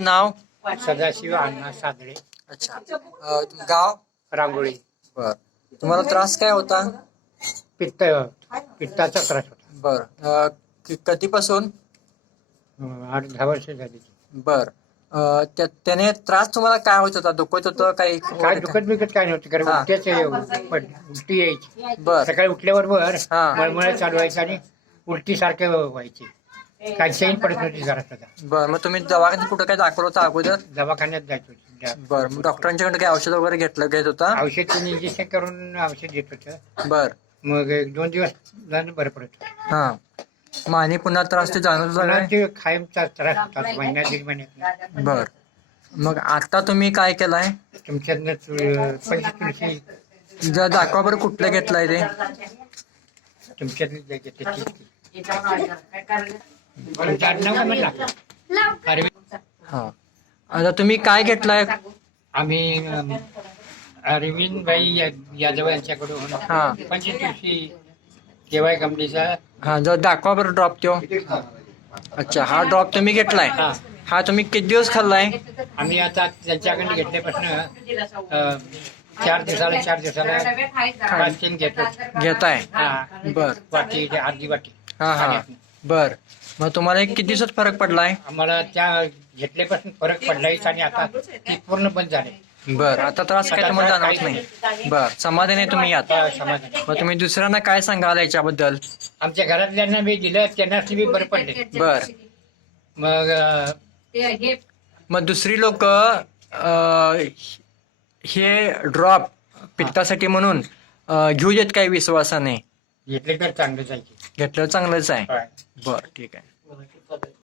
नाव सदाशिव अण्णा सादळे, अच्छा. गाव रांगोळी. बर. तुम्हाला त्रास काय होता? पित्ताचा त्रास होता. बर. कधीपासून? 8-10 वर्ष झाली. बर. त्याने त्रास तुम्हाला काय होत होता? दुखत होतं काही? काय दुखत बिकत काय नव्हतं कारण हा. उलटी यायची. बर. सकाळी उठल्यावर हा. मळमळ चालू व्हायची आणि उलटी सारखे व्हायची. काही चैन पडत नव्हती जरा सुद्धा. बर. मग तुम्ही दवाखान्यात कुठं काय दाखवलं होतं अगोदर? दवाखान्यात जायचो. बर. मग डॉक्टरांच्याकडे काही औषध वगैरे घेत होता? औषध त्यांनी इंजेक्शन करून औषध देत होतं. बर. मग 1-2 दिवस जाणं बरं पडत होतं. हा. मग आणि पुन्हा त्रास ते जाणवत होता काय? ते कायमचा त्रास होता महिन्यात 1.5 महिन्यात. बर. मग आता तुम्ही काय केलाय? तुमच्यातनं तुळशी जर दाखवा बरं कुठलं घेतलाय ते. तुमच्यातली तुमचं आडनाव काय म्हणला? अरविंद. हा. आता तुम्ही काय घेतलाय? आम्ही अरविंद भाई यादव यांच्याकडून हा. पंचवीस केवाय कंपनीचा. हा. जर दाखवा बरं ड्रॉप तो. अच्छा, हा ड्रॉप तुम्ही घेतलाय? हा. हा तुम्ही किती दिवस खाल्लाय? आम्ही आता त्यांच्याकडे घेतल्यापासून 4 दिवसाला 5 तीन घेतो. घेताय? हा. बर. वाटी अर्धी वाटी. हा हा. बर. मग तुम्हाला किती दिवसात फरक पडलाय? आम्हाला त्या घेतल्यापासून फरक पडलायच आणि आता ती पूर्ण बंद झाली. बर. आता त्रास काय तुम्हाला जाणवत नाही? बर. समाधान आहे तुम्ही आता? आता समाधान. मग तुम्ही दुसऱ्यांना काय सांगाल याच्याबद्दल? आमच्या घरातल्यांना बी दिलं, त्यांना बी बरं पडले. बर. मग मग दुसरी लोक हे ड्रॉप पित्तासाठी म्हणून घेऊ देत काही विश्वासाने? घेतले तर चांगलं जायचे. घेतलं चांगलंच आहे. होय. बर. ठीक आहे.